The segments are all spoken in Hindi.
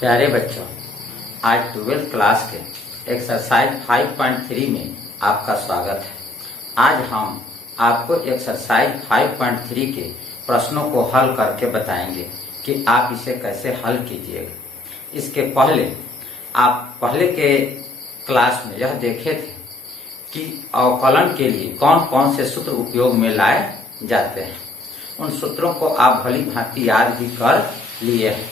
प्यारे बच्चों, आज 12th क्लास के एक्सरसाइज 5.3 में आपका स्वागत है। आज हम आपको एक्सरसाइज 5.3 के प्रश्नों को हल करके बताएंगे कि आप इसे कैसे हल कीजिएगा। इसके पहले आप पहले के क्लास में यह देखे थे कि अवकलन के लिए कौन कौन से सूत्र उपयोग में लाए जाते हैं। उन सूत्रों को आप भली भांति याद भी कर लिए हैं।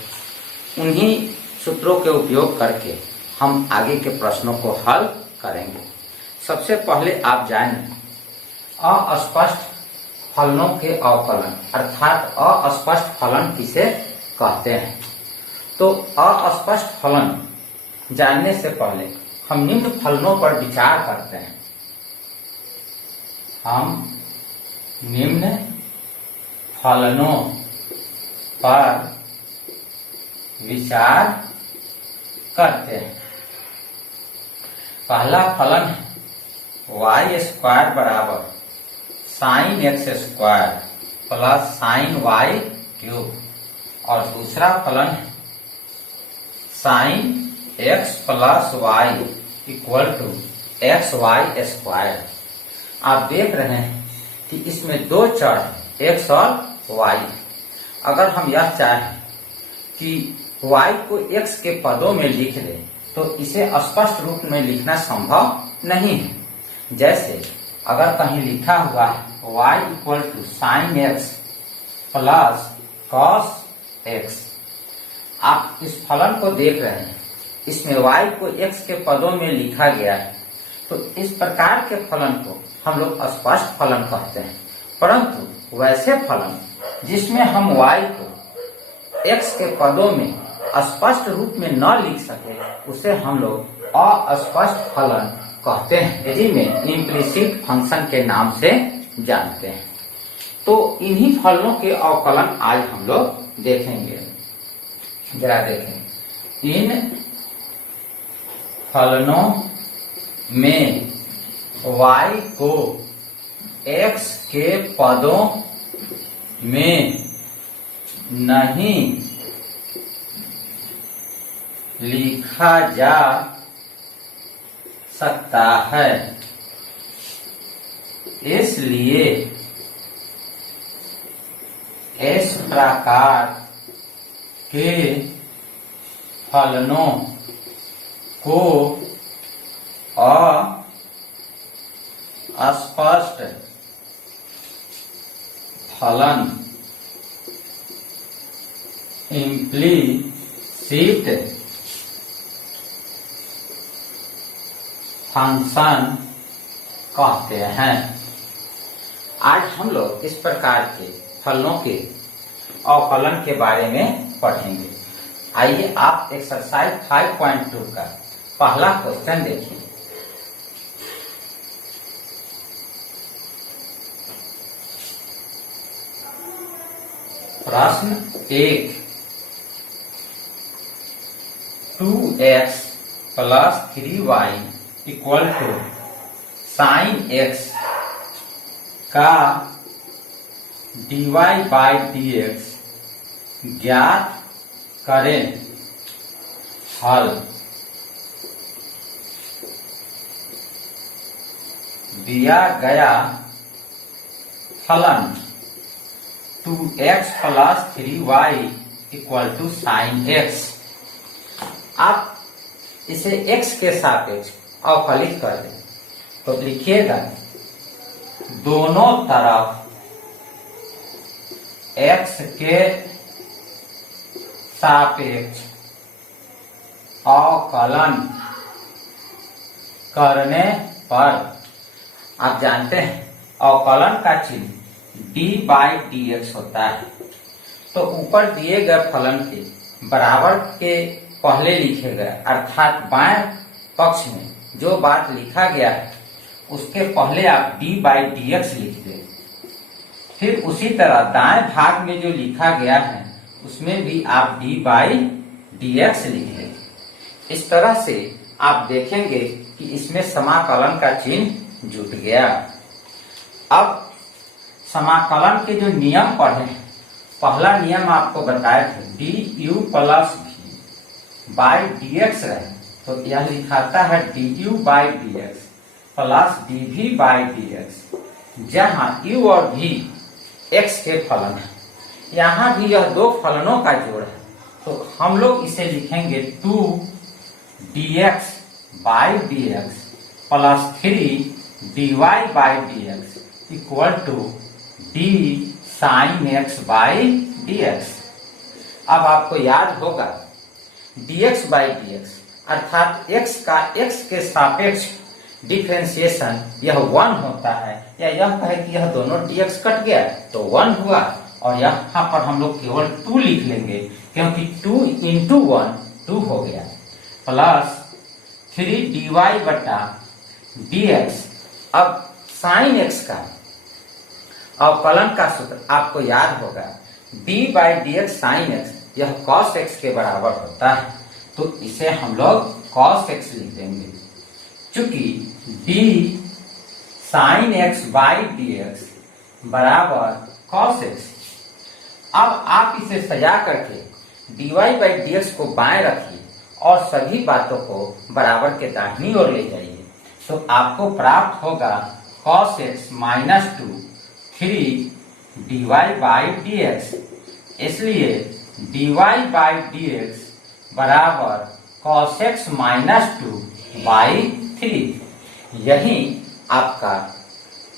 उन्हीं सूत्रों के उपयोग करके हम आगे के प्रश्नों को हल करेंगे। सबसे पहले आप जानें अस्पष्ट फलनों के अवकलन अर्थात अस्पष्ट फलन किसे कहते हैं। तो अस्पष्ट फलन जानने से पहले हम निम्न फलनों पर विचार करते हैं। हम निम्न फलनों पर विचार करते हैं। पहला फलन है वाई स्क्वायर बराबर sine X square plus sine Y cube और दूसरा फलन है sine X plus Y equal to X Y square. आप देख रहे हैं कि इसमें दो चर हैं, एक्स और वाई। अगर हम यह चाहें कि y को x के पदों में लिख दें तो इसे स्पष्ट रूप में लिखना संभव नहीं है। जैसे अगर कहीं लिखा हुआ है y equal to sine X plus cos X, आप इस फलन को देख रहे हैं, इसमें y को x के पदों में लिखा गया है, तो इस प्रकार के फलन को हम लोग स्पष्ट फलन कहते हैं। परंतु वैसे फलन जिसमें हम y को x के पदों में स्पष्ट रूप में न लिख सके उसे हम लोग अस्पष्ट फलन कहते हैं, यदि में इम्प्लिसिट फंक्शन के नाम से जानते हैं। तो इन्हीं फलनों के अवकलन आज हम लोग देखेंगे। जरा देखें, इन फलनों में y को x के पदों में नहीं लिखा जा सकता है, इसलिए इस प्रकार के फलनों को अस्पष्ट फलन इम्प्लिसिट फंक्शन कहते हैं। आज हम लोग इस प्रकार के फलनों के अवकलन के बारे में पढ़ेंगे। आइए आप एक्सरसाइज 5.2 का पहला क्वेश्चन देखिए। प्रश्न 1, 2x plus 3y equal to sine x का dy बाई dx ज्ञात करें। हल दिया गया फलन 2x plus 3y equal to sine X. आप इसे x के सापेक्ष अवकलित कर दें तो लिखिएगा दोनों तरफ x के सापेक्ष अवकलन करने पर। आप जानते हैं अवकलन का चिन्ह d बाई dx होता है। तो ऊपर दिए गए फलन के बराबर के पहले लिखे गए अर्थात बाएं पक्ष में जो बात लिखा गया है उसके पहले आप d बाई dx लिख दें। फिर उसी तरह दाएं भाग में जो लिखा गया है उसमें भी आप d बाई dx लिख दें। इस तरह से आप देखेंगे कि इसमें समाकलन का चिन्ह जुट गया। अब समाकलन के जो नियम पढ़े, पहला नियम आपको बताए थे D U plus V by D X रहे तो यह लिखाता है D you by D x plus D we by D X, जहां u और v x के फलन है। यहाँ भी यह दो फलनों का जोड़ है तो हम लोग इसे लिखेंगे 2 dx by D x plus 3 dy by D x equal to D sine X by D x. अब आपको याद होगा dx बाई डी एक्स अर्थात x का x के सापेक्ष डिफरेंशिएशन यह 1 होता है, या यह कहे कि यह दोनों dx कट गया तो 1 हुआ, और यहाँ पर हम लोग केवल 2 लिख लेंगे क्योंकि 2 इंटू 1 2 हो गया, प्लस 3 dy बटा dx। अब साइन x का अवकलन का सूत्र आपको याद होगा d by D x sine x, यह cos x के बराबर होता है तो इसे हम लोग cos x लिख देंगे, चूंकि d sine x by D X बराबर cos x। अब आप इसे सजा करके dy बाई डी एक्स को बाएं रखिए और सभी बातों को बराबर के दाहिनी ओर ले जाइए तो आपको प्राप्त होगा cos x minus 2 3 dy by D X. इसलिए dy बाई डी एक्स बराबर cos x माइनस 2 बाई 3। यही आपका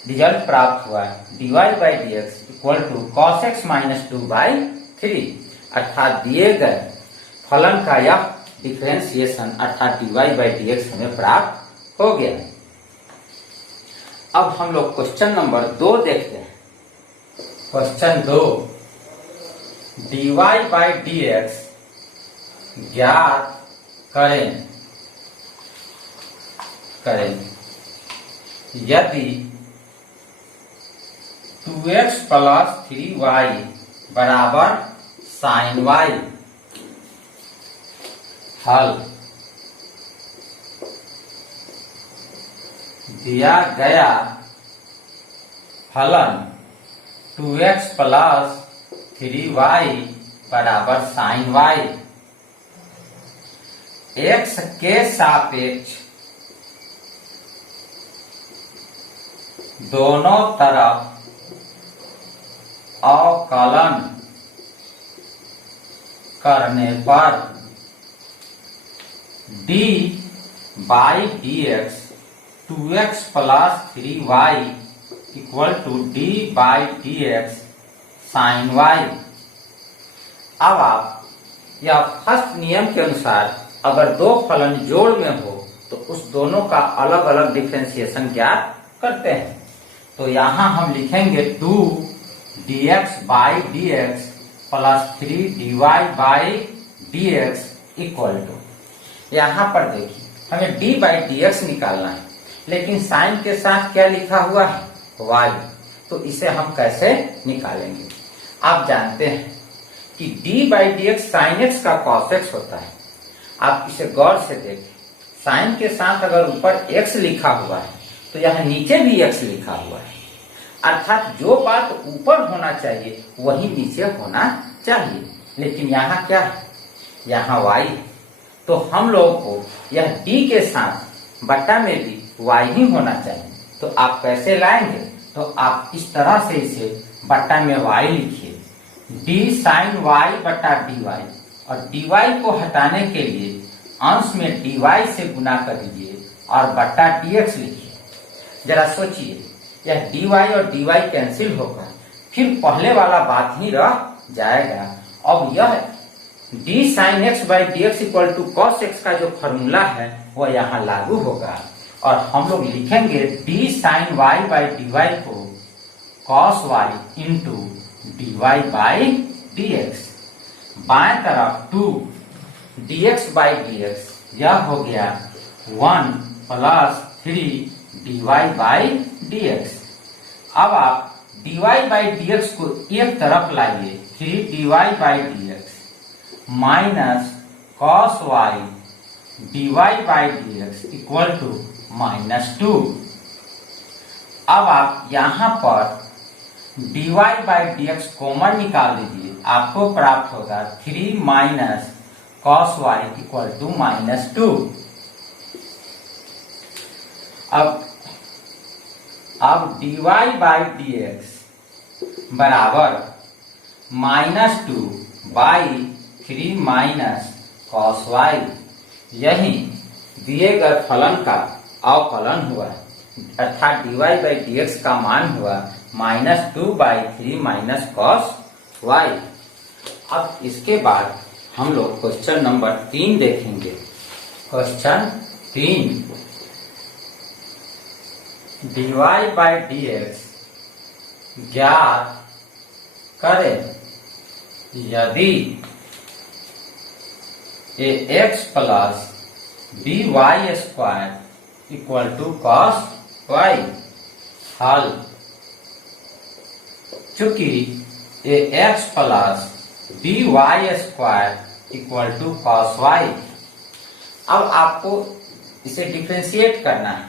रिजल्ट प्राप्त हुआ dy by D x equal to cos x minus 2 by 3, अर्थात दिए गए फलन का यह डिफरेंशिएशन अर्थात dy बाई डी एक्स हमें प्राप्त हो गया। अब हम लोग क्वेश्चन नंबर 2 देखते हैं। Question 2, dy by D x ज्ञात करें यदि 2x प्लस 3y बराबर साइन y। हल, दिया गया फलन 2x प्लस 3y बराबर साइन y x के सापेक्ष दोनों तरफ अवकलन करने पर d by D X 2x plus 3y equal to d by D x sine y। अब आप यह फर्स्ट नियम के अनुसार अगर दो फलन जोड़ में हो तो उस दोनों का अलग अलग डिफरेंशिएशन ज्ञात करते हैं। तो यहाँ हम लिखेंगे 2 dx by D x plus 3 dy by D x equal to, यहाँ पर देखिए हमें d बाई डी एक्स निकालना है लेकिन साइन के साथ क्या लिखा हुआ है y, तो इसे हम कैसे निकालेंगे। आप जानते हैं कि d by D x sine x का cos x होता है। आप इसे गौर से देखें, साइन के साथ अगर ऊपर x लिखा हुआ है तो यहाँ नीचे भी x लिखा हुआ है, अर्थात जो बात ऊपर होना चाहिए वही नीचे होना चाहिए। लेकिन यहाँ क्या है, यहाँ y, तो हम लोग को यह d के साथ बट्टा में भी y ही होना चाहिए। तो आप कैसे लाएंगे, तो आप इस तरह से इसे बट्टा में y लिखिए, d साइन y बट्टा dy, और dy को हटाने के लिए अंश में dy से गुना कर दीजिए और बट्टा dx लिखिए। जरा सोचिए, यह dy और dy कैंसिल होगा, फिर पहले वाला बात ही रह जाएगा। अब यह d sine x by D x equal to cos X का जो फॉर्मूला है वह यहाँ लागू होगा और हम लोग लिखेंगे d sine y by d को cos y into D Y by D x. बाएं तरफ 2 dx बाई डी एक्स, यह हो गया 1 plus 3 dy by D x. अब आप dy बाई डी एक्स को एक तरफ लाइए, 3 dy by D x minus cos y dy by D x equal to -2। अब आप यहाँ पर dy by D X common निकाल दीजिए, आपको प्राप्त होगा 3 minus cos y equal to -2। अब dy बाई dx बराबर -2 बाई 3 माइनस cos y, यही दिए गए फलन का अवकलन हुआ, अर्थात dy बाई dx का मान हुआ -2 बाई 3 माइनस cos y। अब इसके बाद हम लोग क्वेश्चन नंबर 3 देखेंगे। क्वेश्चन 3, dy बाई dx ज्ञात करें यदि ax plus by square equal to cos y। हल, चूंकि ax plus by square equal to cos y, अब आपको इसे डिफ्रेंशिएट करना है,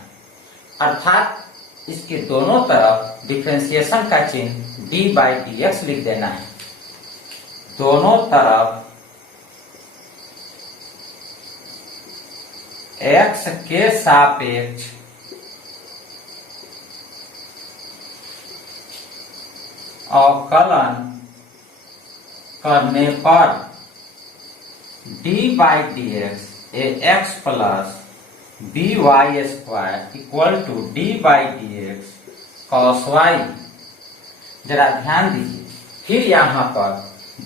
अर्थात इसके दोनों तरफ डिफ्रेंशिएशन का चिन्ह d बाई dx लिख देना है। दोनों तरफ x के सापेक्ष अवकलन करने पर d by dx ax plus by square equal to d by dx cos y। जरा ध्यान दीजिए, फिर यहाँ पर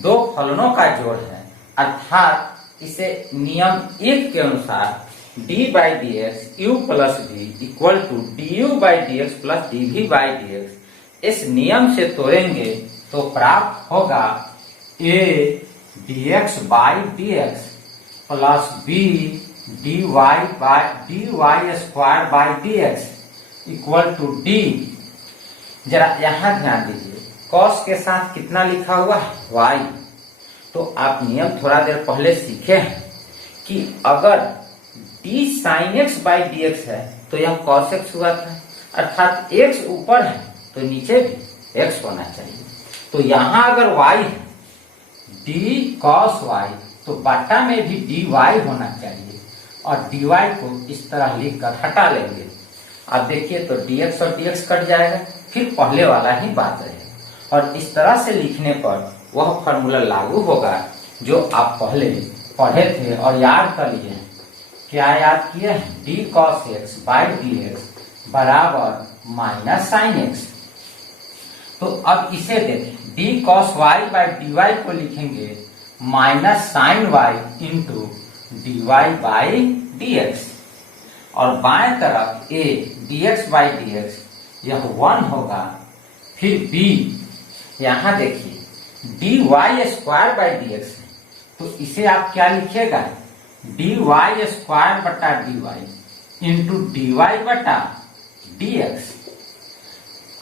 दो फलनों का जोड़ है, अर्थात इसे नियम 1 के अनुसार d by dx u plus v equal to du by dx plus dv by dx, इस नियम से तोड़ेंगे तो प्राप्त होगा a dx by dx plus b dy square by dx equal to d। जरा यहाँ ध्यान दीजिए, cos के साथ कितना लिखा हुआ है y, तो आप नियम थोड़ा देर पहले सीखे हैं कि अगर d sin x by dx है तो यह cos x हुआ था, अर्थात x ऊपर है तो नीचे भी x होना चाहिए। तो यहाँ अगर y है d cos y तो बटा में भी dy होना चाहिए, और dy को इस तरह लिखकर हटा लेंगे। अब देखिए तो dx और dx कट जाएगा, फिर पहले वाला ही बात रहेगा, और इस तरह से लिखने पर वह फॉर्मूला लागू होगा जो आप पहले पढ़े थे और याद कर लिए हैं। क्या याद किए हैं? d cos x by dx बराबर माइनस साइन x। तो अब इसे देखें, d cos y by dy को लिखेंगे minus sine y into dy by dx, और बाएं तरफ a dx बाई dx यह 1 होगा। फिर b, यहाँ देखिए dy स्क्वायर बाई dx है, तो इसे आप क्या लिखिएगा? dy स्क्वायर बटा dy इंटू dy बटा dx।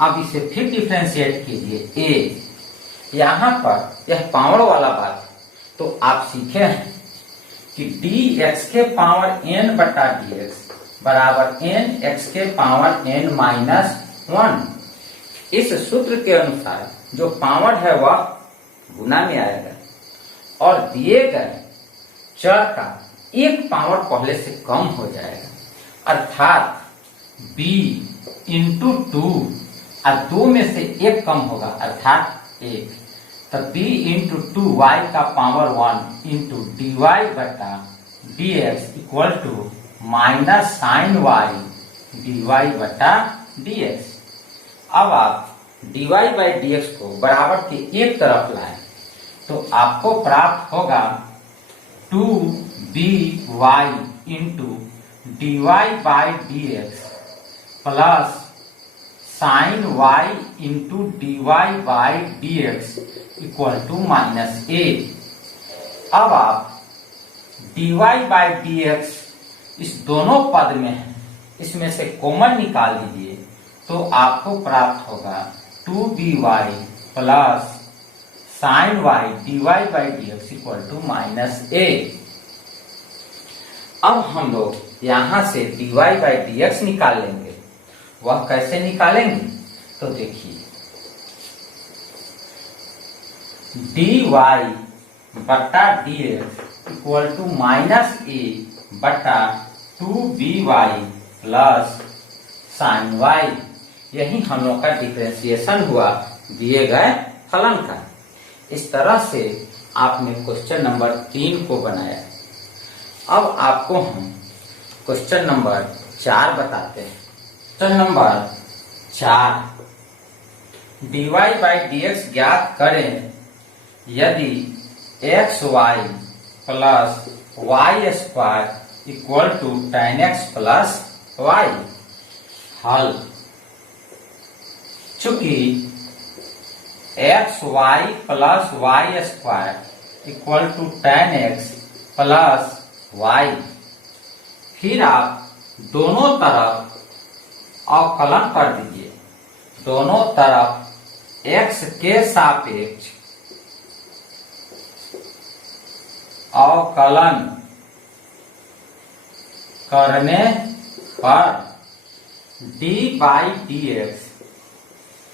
अब इसे फिर डिफ्रेंशिएट कीजिए a, यहाँ पर यह पावर वाला बात, तो आप सीखे हैं कि dx के पावर n बटा dx बराबर n x के पावर n माइनस 1। इस सूत्र के अनुसार जो पावर है वह गुना में आएगा, और दिए गए चर का एक पावर पहले से कम हो जाएगा, अर्थात b इंटू 2, और 2 में से 1 कम होगा अर्थात 1, तो b इंटू 2y का पावर 1 इंटू dy बटा dx equal to minus sine y dy बटा dx। अब आप dy बाई dx को बराबर के एक तरफ लाएं तो आपको प्राप्त होगा 2by into dy by dx plus sine y into dy by dx equal to minus a। अब आप dy बाई dx इस दोनों पद में है, इसमें से कॉमन निकाल दीजिए तो आपको प्राप्त होगा 2by plus sine y dy by dx equal to minus a। अब हम लोग यहां से dy बाई dx निकाल लेंगे। वह कैसे निकालेंगे? तो देखिए dy बट्टा D x equal to minus a बट्टा 2by प्लस साइन वाई। यही हम लोग का डिफरेंशिएशन हुआ दिए गए फलन का। इस तरह से आपने क्वेश्चन नंबर 3 को बनाया। अब आपको हम क्वेश्चन नंबर 4 बताते हैं। Question number 4, dy by D x ज्ञात करें यदि X Y plus Y square equal to tan x plus Y. हल, चूंकि X Y plus Y square equal to tan x plus Y, फिर आप दोनों तरफ अवकलन कर दीजिए। दोनों तरफ x के सापेक्ष अवकलन करने पर d by D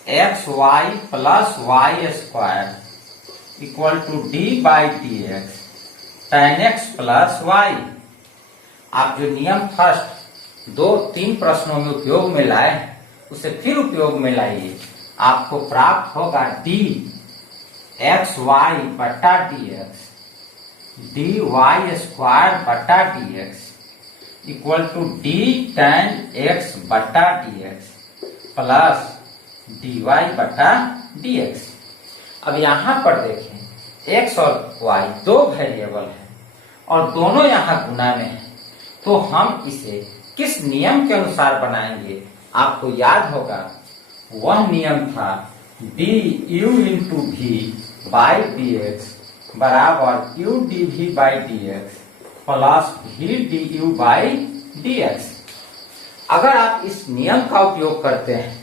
x Y plus Y square equal to d by D X tan x plus Y. आप जो नियम फर्स्ट 2-3 प्रश्नों में उपयोग में लाए उसे फिर उपयोग में लाइए। आपको प्राप्त होगा d एक्स वाई बट्टा डी एक्स dy स्क्वायर बट्टा D x equal to d tan x बट्टा डी एक्स प्लस dy बट्टा डी एक्स। अब यहाँ पर देखें x और y दो वेरिएबल है और दोनों यहाँ गुना में है, तो हम इसे किस नियम के अनुसार बनाएंगे? आपको याद होगा वह नियम था du इंटू भी बाई डी एक्स बराबर u dv by D x plus v du by D x. अगर आप इस नियम का उपयोग करते हैं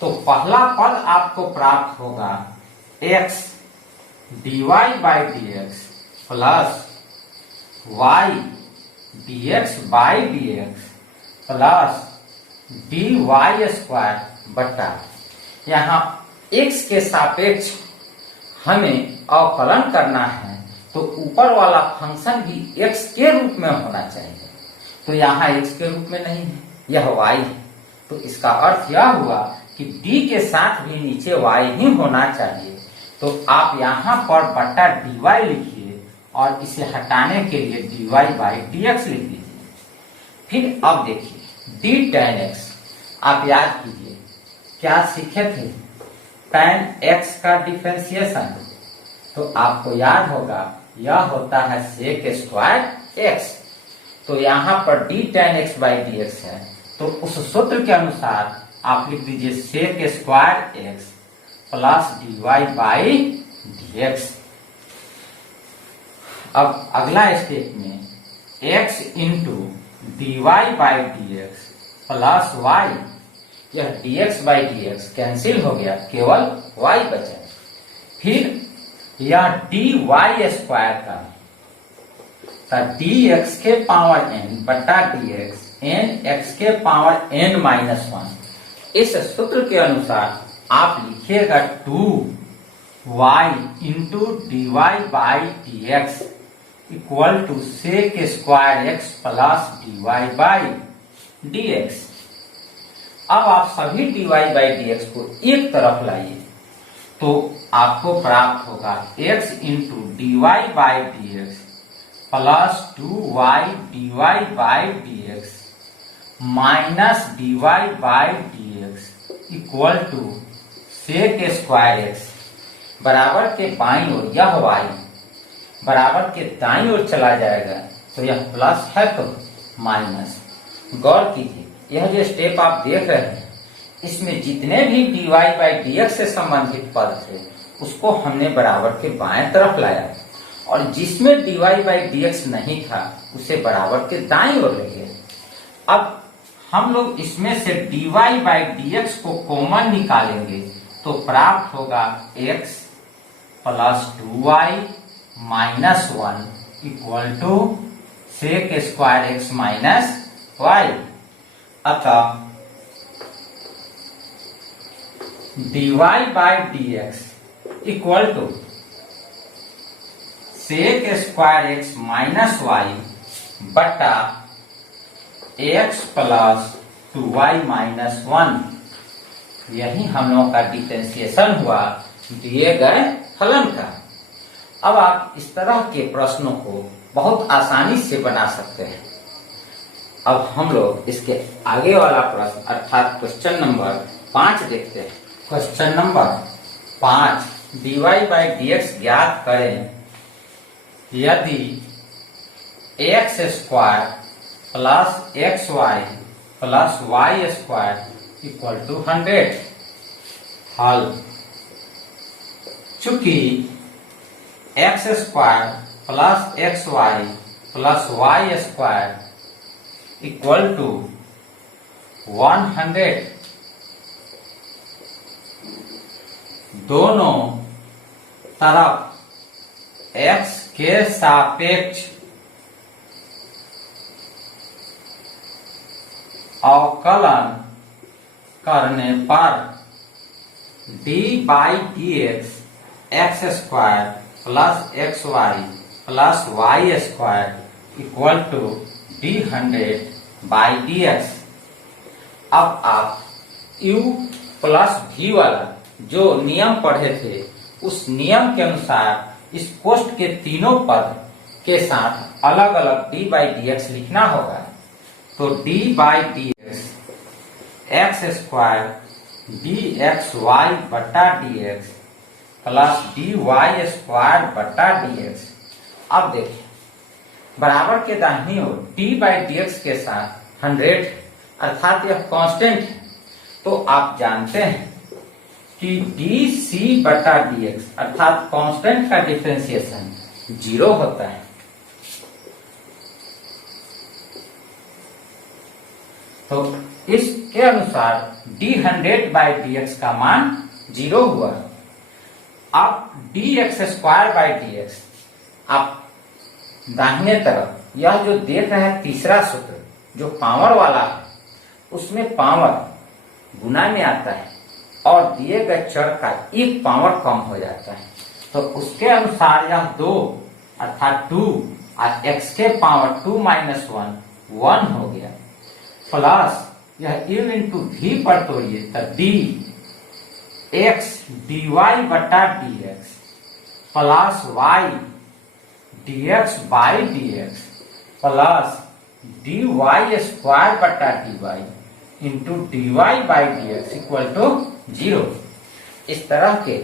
तो पहला पद आपको प्राप्त होगा x dy by D x plus y dx by D x plus dy square बट्टा, यहाँ x के सापेक्ष हमें अवकलन करना है तो ऊपर वाला फंक्शन भी x के रूप में होना चाहिए, तो यहाँ x के रूप में नहीं है, यह y है। तो इसका अर्थ यह हुआ कि d के साथ भी नीचे y ही होना चाहिए। तो आप यहाँ पर बट्टा dy लिखिए और इसे हटाने के लिए dy बाई dx लिख दीजिए। फिर अब देखिए d tan x, आप याद कीजिए क्या सीखे थे? tan x का डिफरेंशिएशन, तो आपको याद होगा यह होता है sec स्क्वायर x। तो यहाँ पर d tan x by dx है, तो उस सूत्र के अनुसार आप लिख दीजिए sec square x plus dy by dx। अब अगला स्टेप में x into dy by dx plus y, यह dx बाई dx कैंसिल हो गया, केवल y बचा। फिर यह dy स्क्वायर का dx के पावर n बटा dx n x के पावर n माइनस 1। इस सूत्र के अनुसार आप लिखिएगा 2y into dy by dx equal to sec square x plus dy by dx। अब आप सभी dy बाई dx को एक तरफ लाइए तो आपको प्राप्त होगा x into dy by dx plus 2y dy by dx minus dy by dx equal to sec square x। बराबर के बाईं ओर यह y बराबर के दाईं ओर चला जाएगा, तो यह प्लस है तो माइनस। गौर कीजिए यह जो स्टेप आप देख रहे हैं इसमें जितने भी dy बाई dx से संबंधित पद थे उसको हमने बराबर के बाएं तरफ लाया और जिसमें dy बाई dx नहीं था उसे बराबर के दाईं ओर ले गए। अब हम लोग इसमें से dy बाई dx को कॉमन निकालेंगे तो प्राप्त होगा x plus 2y minus 1 equal to sec square x minus y। अतः dy by dx equal to sec square X minus Y बटा एक्स प्लस 2y माइनस 1, यही हम लोगों का डिफरेंशिएशन हुआ दिए गए फलन का। अब आप इस तरह के प्रश्नों को बहुत आसानी से बना सकते हैं। अब हम लोग इसके आगे वाला प्रश्न अर्थात क्वेश्चन नंबर 5 देखते हैं। Question number 5, dy by dx ज्ञात करें यदि X square plus x Y plus Y square equal to 100। हल, चूंकि X square plus x Y plus Y square equal to 100, दोनों तरफ x के सापेक्ष अवकलन करने पर d by D x square plus x Y plus Y square equal to d100 by D x. अब आप u प्लस v वाला जो नियम पढ़े थे उस नियम के अनुसार इस कोष्ठ के तीनों पद के साथ अलग अलग d बाई डी एक्स लिखना होगा। तो d by D x square d x y बटा d x plus d y square बटा डी एक्स। अब देखिए बराबर के दाहिनी ओर d बाई डी एक्स के साथ 100 अर्थात यह कांस्टेंट है। तो आप जानते हैं कि डी सी बटा डी एक्स अर्थात कांस्टेंट का डिफरेंशिएशन 0 होता है। तो इसके अनुसार d100 बाई डी एक्स का मान 0 हुआ। अब D x square by D x, आप दाहिने तरफ यह जो देख रहे हैं तीसरा सूत्र जो पावर वाला है उसमें पावर गुना में आता है और दिए गए चर का एक पावर कम हो जाता है। तो उसके अनुसार यह 2 अर्थात 2 और x के पावर 2 माइनस 1 हो गया प्लस यह u इंटू वी पर तोड़िए तब डी एक्स डी वाई बटा d x plus y d x by D x plus d y square बटा d y into D Y by D x equal to 0। इस तरह के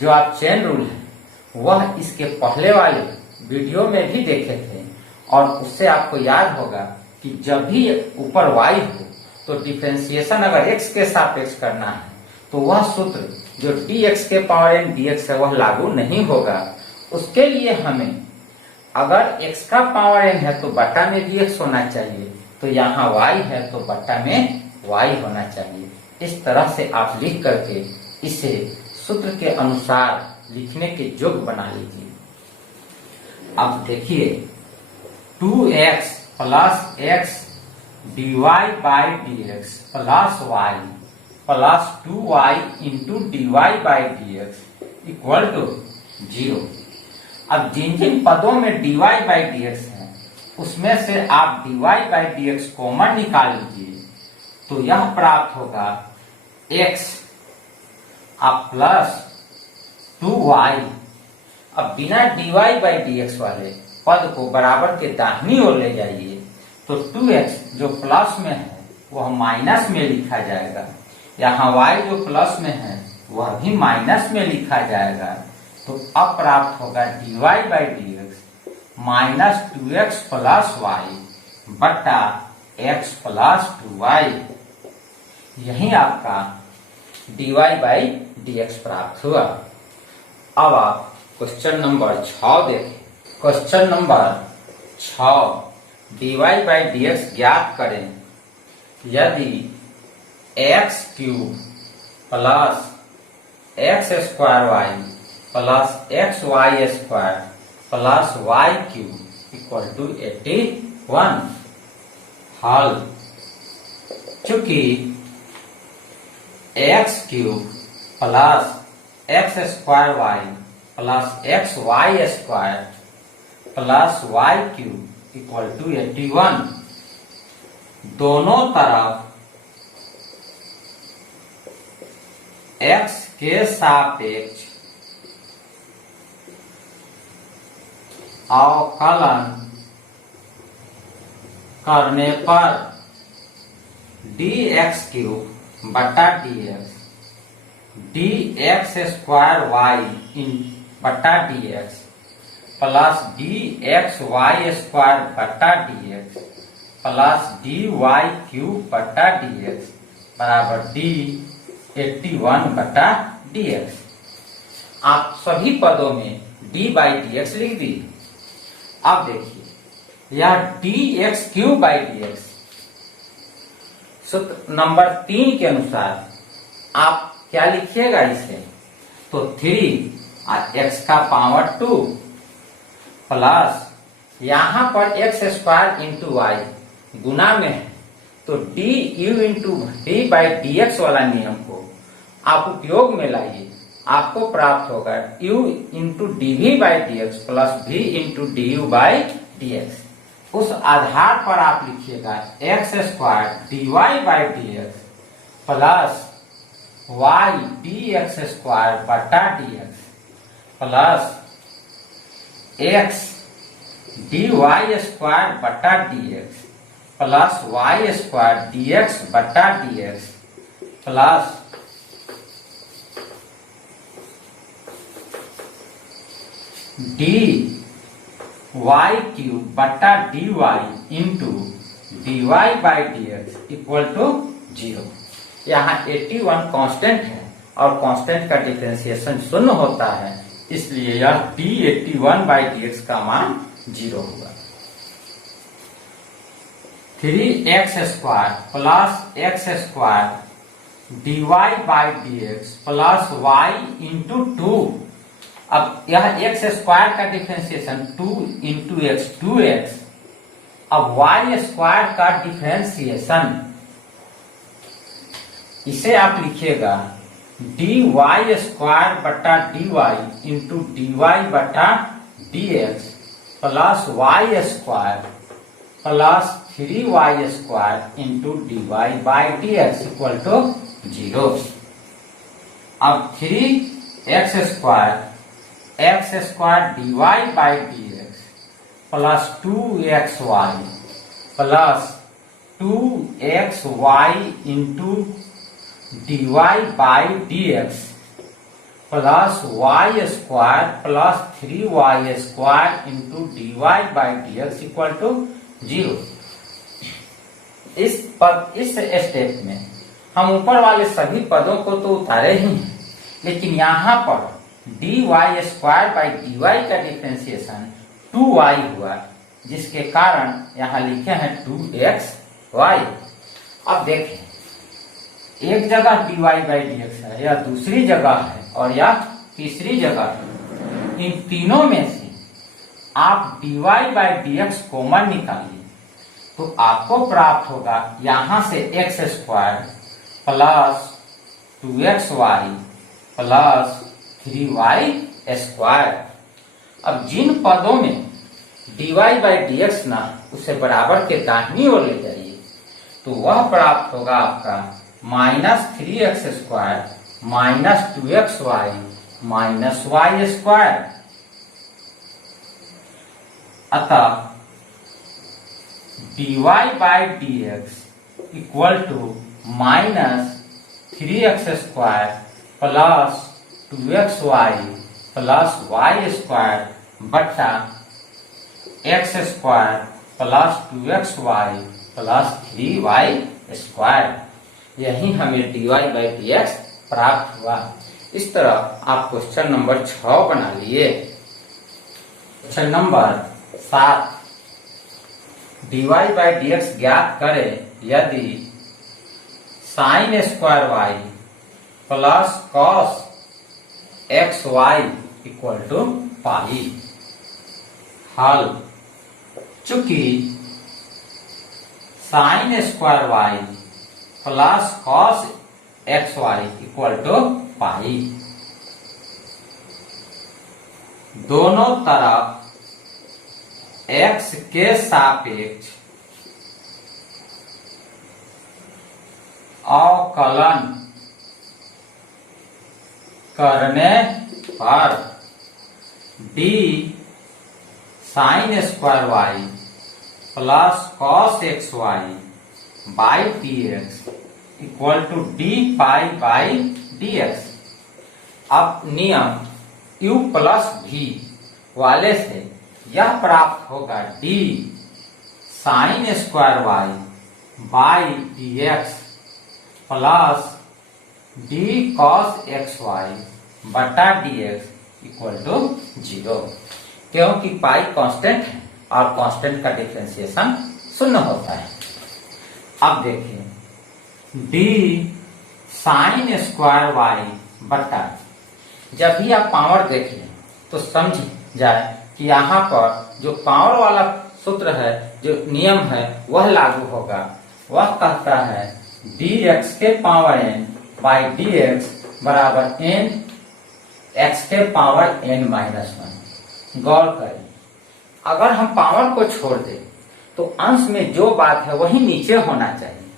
जो आप चेन रूल है वह इसके पहले वाले वीडियो में भी देखे थे और उससे आपको याद होगा कि जब भी ऊपर y हो तो डिफरेंशिएशन अगर x के सापेक्ष करना है तो वह सूत्र जो dx के पावर n dx है वह लागू नहीं होगा। उसके लिए हमें अगर x का पावर n है तो बटा में भी x होना चाहिए, तो यहाँ y है तो बटा में y होना चाहिए। इस तरह से आप लिख करके इसे सूत्र के अनुसार लिखने के योग्य बना लीजिए। अब देखिए 2x plus x D Y by D x plus Y plus 2y into D Y by D x equal to 0। अब जिन जिन पदों में dy बाई डी एक्स है उसमें से आप dy by D X common निकाल लीजिए तो यह प्राप्त होगा x अब प्लस 2y। अब बिना dy बाई डी एक्स वाले पद को बराबर के दाहिनी ओर ले जाइए तो 2x जो प्लस में है वह माइनस में लिखा जाएगा, यहाँ y जो प्लस में है वह भी माइनस में लिखा जाएगा। तो अब प्राप्त होगा dy by D x minus 2x plus Y बटा x प्लस 2y। यही आपका dy बाई डी एक्स प्राप्त हुआ। अब आप क्वेश्चन नंबर 6 देखें। Question number 6, dy by D x ज्ञात करें यदि x cube plus x square y plus x Y square plus y cube equal to 81। हल, चूंकि x cube plus x square y plus x Y square plus y cube equal to 81। दोनों तरफ x के सापेक्ष अवकलन करने पर dx क्यूब बटा dx dx स्क्वायर वाई बटा dx plus dx y square बटा dx प्लस dy क्यूब बटा dx बराबर d 81 बटा dx। आप सभी पदों में d बाई dx लिख दीजिए। अब देखिए यह dx क्यूब बाई dx सूत्र नंबर 3 के अनुसार आप क्या लिखिएगा इसे, तो 3 x का पावर 2 प्लस यहां पर x स्क्वायर इंटू वाई गुना में है, तो D you into D by D x वाला नियम को आप उपयोग में लाइए, आपको प्राप्त होगा u into d we by D x plus v into d you by D x. उस आधार पर आप लिखिएगा x square d Y by D x plus y d x square बटा d x plus x D y square बटा d x plus Y square d x बटा d x plus d y cube बटा d y into D Y by D x equal to 0। यहाँ 81 कांस्टेंट है और कांस्टेंट का डिफरेंशिएशन शून्य होता है, इसलिए यह डी 81 बाई डी एक्स का मान 0 होगा। 3x square plus x square d Y by D x plus y into 2। अब यह एक्स स्क्वायर का डिफरेंशिएशन 2 इंटू एक्स 2x। अब वाई स्क्वायर का डिफरेंशिएशन इसे आप लिखिएगा डी वाई स्क्वायर बटा d y into D y बटा d x plus Y square plus 3y square into D Y by D x equal to 0। अब 3x square d Y by D x plus 2xy plus 2xy into D Y by D x plus Y square plus 3y square into D Y by D x equal to 0। इस स्टेप में हम ऊपर वाले सभी पदों को तो उतारे ही हैं, लेकिन यहाँ पर d y square by d y का डिफरेंशिएशन 2y हुआ, जिसके कारण यहाँ लिखे हैं 2xy। अब देखें एक जगह dy बाई डी एक्स है, यह दूसरी जगह है और यह तीसरी जगह है। इन तीनों में से आप dy by D X common निकालिए तो आपको प्राप्त होगा यहां से x square plus 2xy plus 3y square. अब जिन पदों में dy बाई डी एक्स ना उसे बराबर के दाहिनी ओर ले जाइए तो वह प्राप्त होगा आपका -3x square minus 2xy minus y square. अतः dy by D x equal to -3x square plus 2xy plus y square बटा x square plus 2xy plus 3y square. यही हमें dy बाई डी एक्स प्राप्त हुआ। इस तरह आप क्वेश्चन नंबर 6 बना लिए। Question number 7 dy by D x ज्ञात करें यदि sine square y plus cos x y equal to pi. हल चूंकि sine square y plus cos x y equal to pi, दोनों तरफ x के सापेक्ष अवकलन करने पर d sine square y plus cos x y by D x equal to d pi by D x. अब नियम u प्लस v वाले से यह प्राप्त होगा d sine square y by D x plus d cos x y बटा डी एक्स इक्वल टू 0, क्योंकि पाई कांस्टेंट है और कांस्टेंट का डिफरेंशिएशन शून्य होता है। अब देखिए d साइन स्क्वायर वाई बटा, जब भी आप पावर देखिए तो समझ जाए कि यहाँ पर जो पावर वाला सूत्र है, जो नियम है वह लागू होगा। वह कहता है dx के पावर n बाई dx बराबर n x के पावर n माइनस 1। गौर करें, अगर हम पावर को छोड़ दें तो अंश में जो बात है वही नीचे होना चाहिए।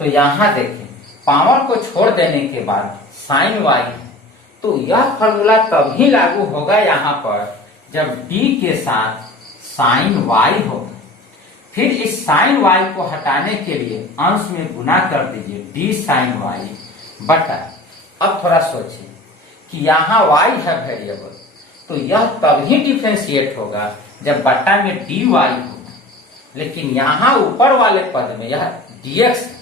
तो यहाँ देखें, पावर को छोड़ देने के बाद साइन y है, तो यह फॉर्मूला तभी लागू होगा यहाँ पर जब d के साथ साइन y होगा। फिर इस साइन y को हटाने के लिए अंश में गुना कर दीजिए d साइन y बटा। अब थोड़ा सोचिए कि यहाँ y है वेरिएबल, तो यह तभी डिफरेंशिएट होगा जब बटा में dy होगा, लेकिन यहाँ ऊपर वाले पद में यह dx है,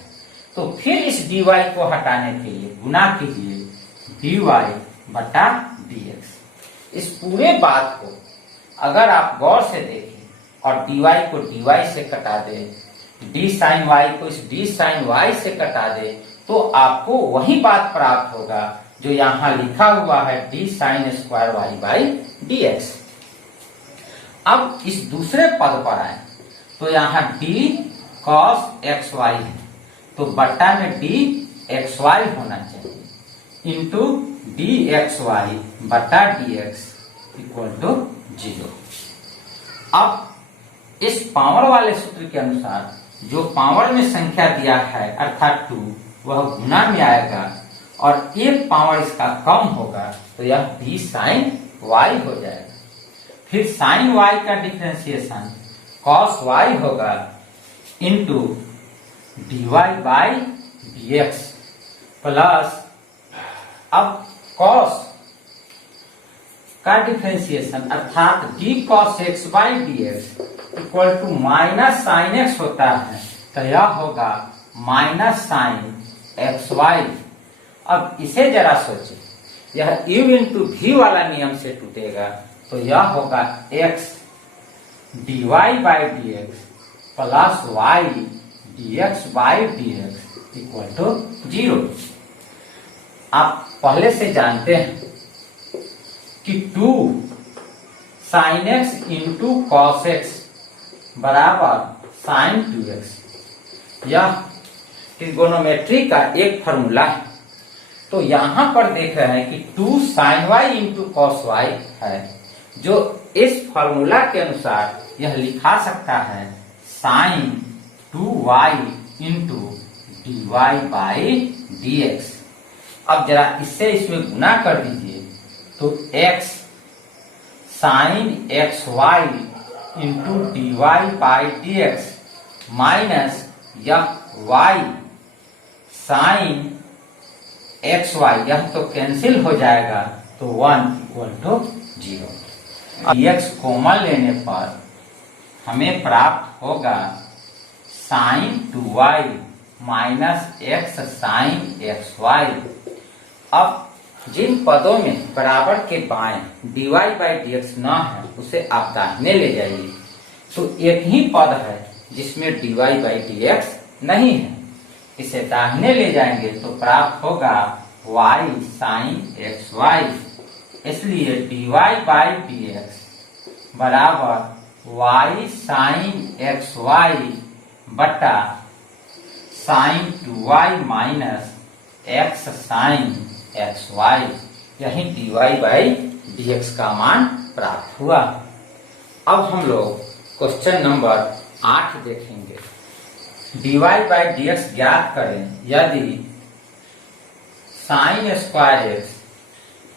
तो फिर इस dy को हटाने के लिए गुना कीजिए dy बटा dx। इस पूरे बात को अगर आप गौर से देखें और dy को dy से कटा दे, d साइन y को इस d साइन y से कटा दे, तो आपको वही बात प्राप्त होगा जो यहाँ लिखा हुआ है d sine square y by dx। अब इस दूसरे पद पर आए तो यहाँ d cos xy है, तो बट्टा में d xy होना चाहिए इंटू dxy बटा dx इक्वल टू 0। अब इस पावर वाले सूत्र के अनुसार जो पावर में संख्या दिया है अर्थात 2, वह गुना में आएगा और एक पावर इसका कम होगा, तो यह d साइन y हो जाएगा। फिर साइन y का डिफरेंशिएशन cos y होगा into dy by dx plus, अब cos का डिफरेंशिएशन अर्थात d cos x by dx equal to minus sine x होता है, तो यह होगा माइनस साइन एक्स वाई। अब इसे जरा सोचे, यह u इंटू v वाला नियम से टूटेगा, तो यह होगा x dy by dx plus y dx by dx equal to 0। आप पहले से जानते हैं कि 2 sine x into cos x बराबर साइन 2x, यह ट्रिगोनोमेट्री का एक फॉर्मूला है। तो यहां पर देख रहे हैं कि 2 sine y into cos y है, जो इस फॉर्मूला के अनुसार यह लिखा सकता है sine 2y into D Y by D x. अब जरा इससे इसमें गुना कर दीजिए तो x sine x y into D Y by D x minus यह y साइन एक्स वाई, यह तो कैंसिल हो जाएगा, तो 1 इक्वल टू 0। dx कॉमन लेने पर हमें प्राप्त होगा sine 2y minus x sine x y. अब जिन पदों में बराबर के बाएं dy बाई dx न है, उसे आप दाहिने ले जाइए, तो एक ही पद है जिसमें dy बाई dx नहीं है, इसे दाहिने ले जाएंगे तो प्राप्त होगा y साइन एक्स वाई। इसलिए dy बाई dx बराबर y साइन एक्स वाई बटा sine 2y minus x sine x y, यही dy बाई dx का मान प्राप्त हुआ। अब हम लोग क्वेश्चन नंबर 8 देखेंगे। dy बाई dx ज्ञात करें यदि sine square x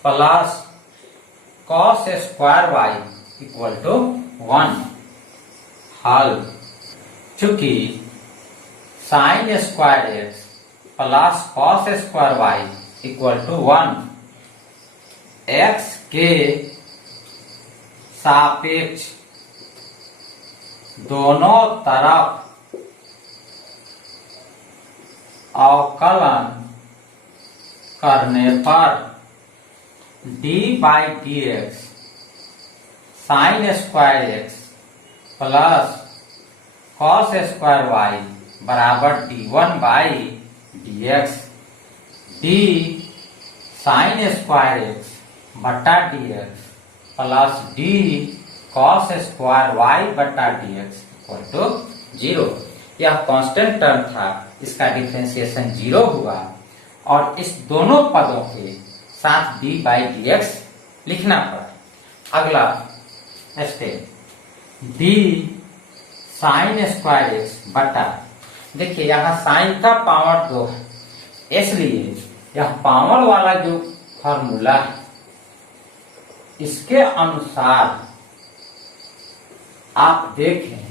plus cos square y equal to 1। हल। चूंकि sine square x plus cos square y equal to 1 x के सापेक्ष दोनों तरफ अवकलन करने पर d by D x sine square x plus cos square y बराबर d1 by D x. D sine square x बटा d x plus d cos square y बटा डी एक्स इक्वल टू 0। यह कांस्टेंट टर्म था, इसका डिफरेंशिएशन 0 हुआ और इस दोनों पदों के साथ डी बाई डी एक्स लिखना पड़ा। अगला step, D sine square x बटा, देखिए यहाँ साइन का पावर 2 है, इसलिए यह पावर वाला जो फॉर्मूला है इसके अनुसार आप देखें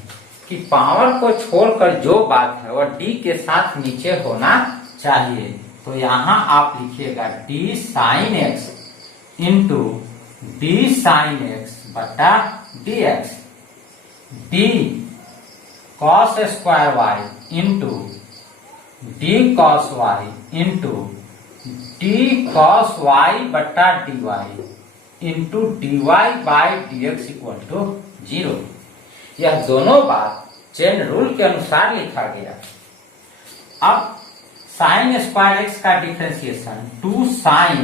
कि पावर को छोड़कर जो बात है वह डी के साथ नीचे होना चाहिए। तो यहां आप लिखिएगा d sine x into d sine x बटा d x, d cos square y into d cos y into d cos y बटा d y into D Y by D x equal to 0। यह दोनों बात चेन रूल के अनुसार लिखा गया। अब साइन स्क्वायर एक्स का डिफरेंशिएशन 2 साइन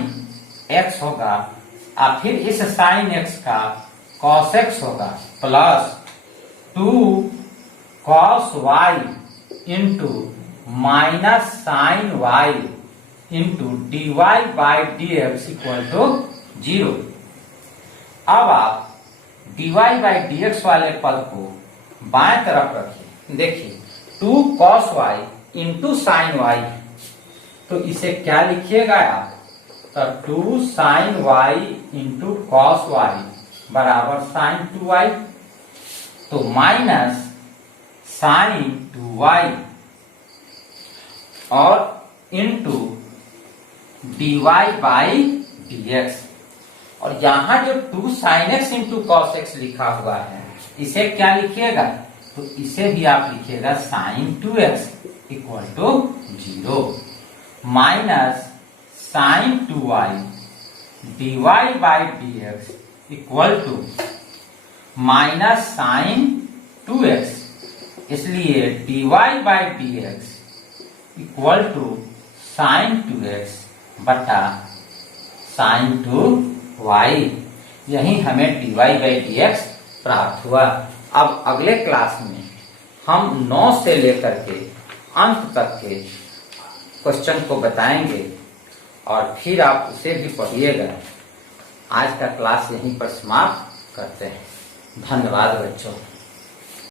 एक्स होगा और फिर इस साइन एक्स का कॉस एक्स होगा plus 2 cos y into minus sine y into D Y by D x equal to 0। अब आप dy बाई dx वाले पद को बाएं तरफ रखिए। देखिए 2 cos y into sine y, तो इसे क्या लिखिएगा आप, तो 2 sine y into cos y बराबर साइन 2y, तो माइनस साइन 2y और इंटू dy बाई dx। और यहां जो 2 sine x into cos x लिखा हुआ है इसे क्या लिखिएगा, तो इसे भी आप लिखिएगा sine 2x equal to 0 minus sine 2y dy by dx equal to minus sine 2x, इसलिए dy by dx equal to sine 2x बटा साइन 2y। यही हमें dy बाई dx प्राप्त हुआ। अब अगले क्लास में हम 9 से लेकर के अंत तक के क्वेश्चन को बताएंगे और फिर आप उसे भी पढ़िएगा। आज का क्लास यहीं पर समाप्त करते हैं। धन्यवाद बच्चों।